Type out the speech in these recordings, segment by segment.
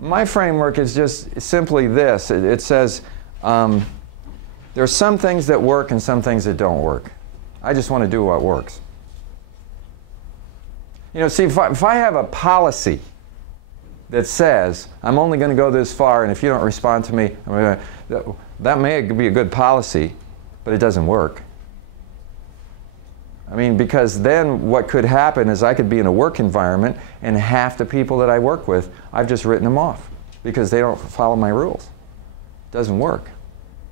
My framework is just simply this. It says there are some things that work and some things that don't work. I just want to do what works. You know, see, if I have a policy that says I'm only going to go this far, and if you don't respond to me, that may be a good policy, but it doesn't work. I mean, because then what could happen is I could be in a work environment and half the people that I work with, I've just written them off because they don't follow my rules. It doesn't work.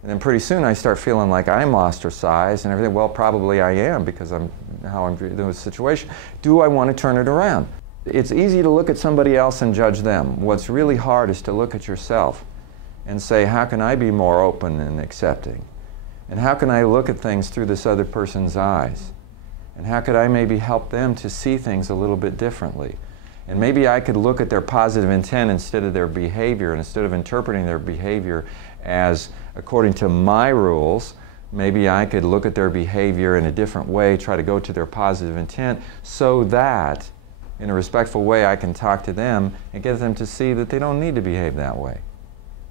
And then pretty soon I start feeling like I'm ostracized and everything. Well, probably I am because how I'm doing the situation. Do I want to turn it around? It's easy to look at somebody else and judge them. What's really hard is to look at yourself and say, how can I be more open and accepting? And how can I look at things through this other person's eyes? And how could I maybe help them to see things a little bit differently? And maybe I could look at their positive intent instead of their behavior, and instead of interpreting their behavior as according to my rules, maybe I could look at their behavior in a different way, try to go to their positive intent, so that in a respectful way I can talk to them and get them to see that they don't need to behave that way.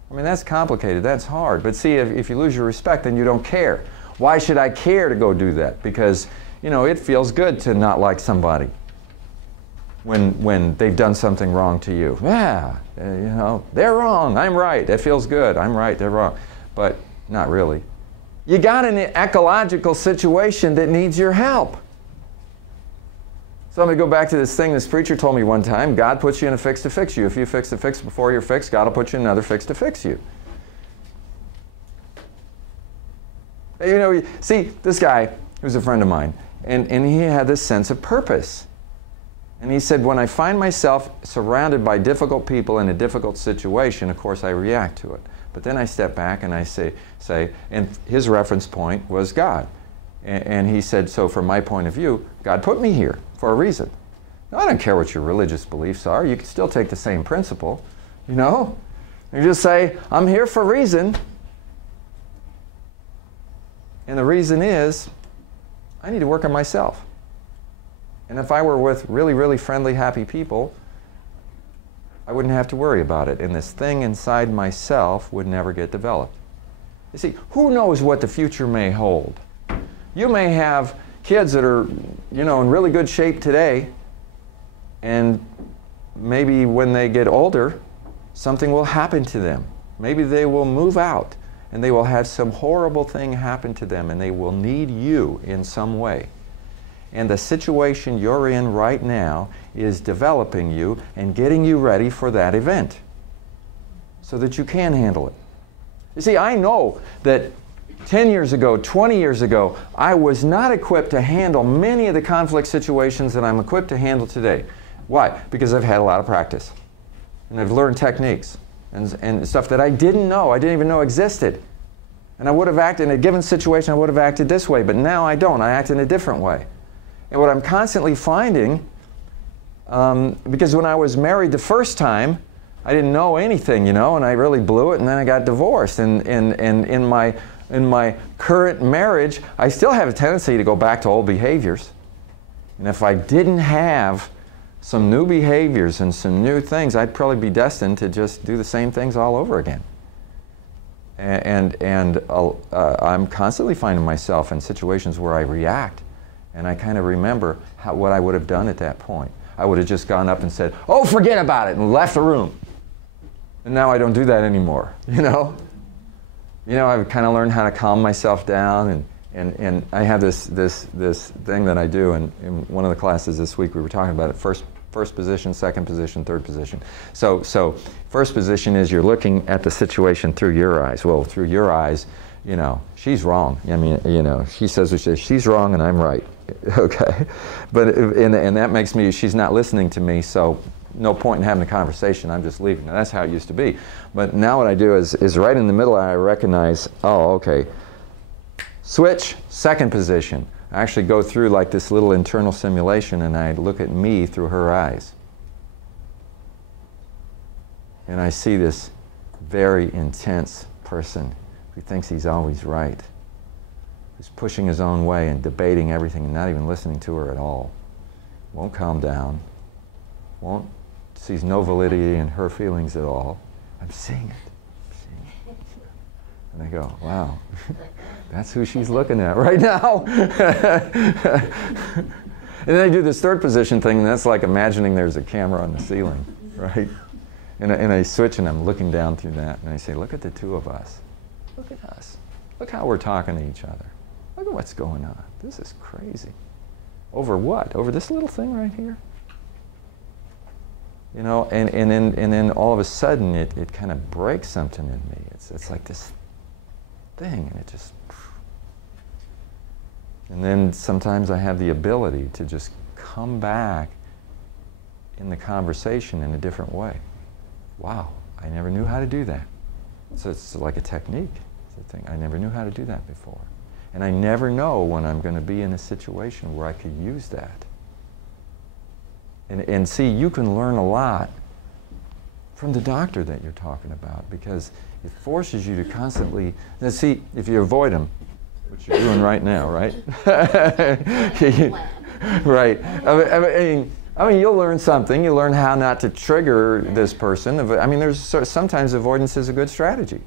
I mean, that's complicated, that's hard. But see, if you lose your respect, then you don't care. Why should I care to go do that? Because, you know, it feels good to not like somebody when they've done something wrong to you. Yeah, you know, they're wrong, I'm right. It feels good, I'm right, they're wrong. But not really. You got an ecological situation that needs your help. So I'm going to go back to this thing this preacher told me one time. God puts you in a fix to fix you. If you fix the fix before you're fixed, God will put you in another fix to fix you. You know, see, this guy who's a friend of mine, and he had this sense of purpose. And he said, when I find myself surrounded by difficult people in a difficult situation, of course I react to it. But then I step back and I say, and his reference point was God. And he said, so from my point of view, God put me here for a reason. Now, I don't care what your religious beliefs are. You can still take the same principle, you know? You just say, I'm here for a reason. And the reason is, I need to work on myself. And if I were with really, really friendly, happy people, I wouldn't have to worry about it. And this thing inside myself would never get developed. You see, who knows what the future may hold? You may have kids that are, you know, in really good shape today, and maybe when they get older, something will happen to them. Maybe they will move out, and they will have some horrible thing happen to them, and they will need you in some way. And the situation you're in right now is developing you and getting you ready for that event so that you can handle it. You see, I know that 10 years ago, 20 years ago, I was not equipped to handle many of the conflict situations that I'm equipped to handle today. Why? Because I've had a lot of practice. And I've learned techniques and stuff that I didn't know, I didn't even know existed. And I would have acted in a given situation, I would have acted this way, but now I don't. I act in a different way. And what I'm constantly finding, because when I was married the first time, I didn't know anything, you know, and I really blew it, and then I got divorced. And in my current marriage, I still have a tendency to go back to old behaviors. And if I didn't have some new behaviors and some new things, I'd probably be destined to just do the same things all over again. And I'm constantly finding myself in situations where I react, and I kind of remember what I would have done at that point. I would have just gone up and said, oh, forget about it, and left the room. And now I don't do that anymore, you know? You know, I've kind of learned how to calm myself down, and I have this thing that I do, and in one of the classes this week we were talking about it, first position, second position, third position. So first position is you're looking at the situation through your eyes. Well, through your eyes, you know, she's wrong. I mean, you know, she says she's wrong and I'm right. Okay? But, and that makes me, she's not listening to me, so no point in having a conversation, I'm just leaving. Now, that's how it used to be. But now what I do is right in the middle I recognize, oh, okay, switch, second position. I actually go through like this little internal simulation and I look at me through her eyes. And I see this very intense person who thinks he's always right, who's pushing his own way and debating everything and not even listening to her at all. Won't calm down, won't sees no validity in her feelings at all. I'm seeing it. I'm seeing it. And I go, wow, that's who she's looking at right now. And then I do this third position thing, and that's like imagining there's a camera on the ceiling, right? And I switch, and I'm looking down through that, and I say, look at the two of us. Look at us. Look how we're talking to each other. Look at what's going on. This is crazy. Over what? Over this little thing right here? You know, and then all of a sudden it kind of breaks something in me. It's like this thing, and it just... And then sometimes I have the ability to just come back in the conversation in a different way. Wow, I never knew how to do that. So it's like a technique. It's a thing. I never knew how to do that before. And I never know when I'm going to be in a situation where I could use that. And see, you can learn a lot from the doctor that you're talking about, because it forces you to constantly... Now see, if you avoid them, which you're doing right now, right? Right. I mean, you'll learn something. You learn how not to trigger this person. I mean, sometimes avoidance is a good strategy.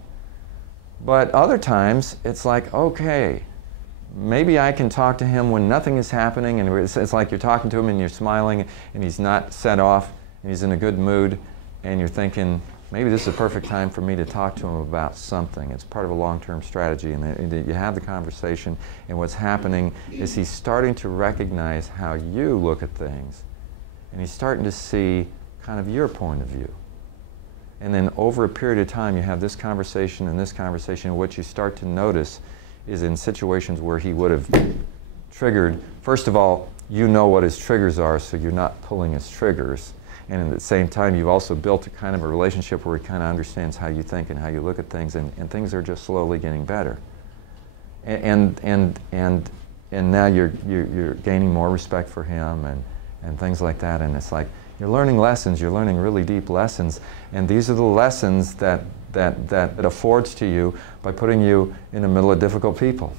But other times, it's like, okay, maybe I can talk to him when nothing is happening, and it's like you're talking to him and you're smiling, and he's not set off, and he's in a good mood, and you're thinking, maybe this is a perfect time for me to talk to him about something. It's part of a long-term strategy, and you have the conversation, and what's happening is he's starting to recognize how you look at things, and he's starting to see kind of your point of view. And then over a period of time, you have this conversation, and what you start to notice is in situations where he would have triggered, first of all, you know what his triggers are, so you're not pulling his triggers. And at the same time, you've also built a kind of a relationship where he kind of understands how you think and how you look at things, and things are just slowly getting better. And now you're gaining more respect for him and things like that. And it's like you're learning lessons. You're learning really deep lessons, and these are the lessons that it affords to you by putting you in the middle of difficult people.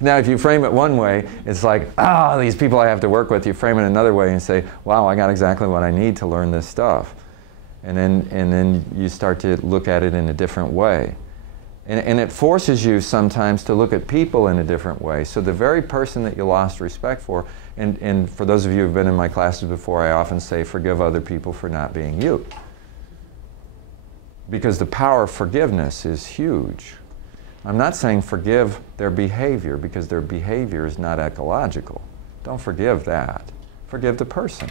Now, if you frame it one way, it's like, these people I have to work with. You frame it another way and say, wow, I got exactly what I need to learn this stuff. And then you start to look at it in a different way. And it forces you sometimes to look at people in a different way. So the very person that you lost respect for, and for those of you who've been in my classes before, I often say, forgive other people for not being you. Because the power of forgiveness is huge. I'm not saying forgive their behavior, because their behavior is not ecological. Don't forgive that. Forgive the person.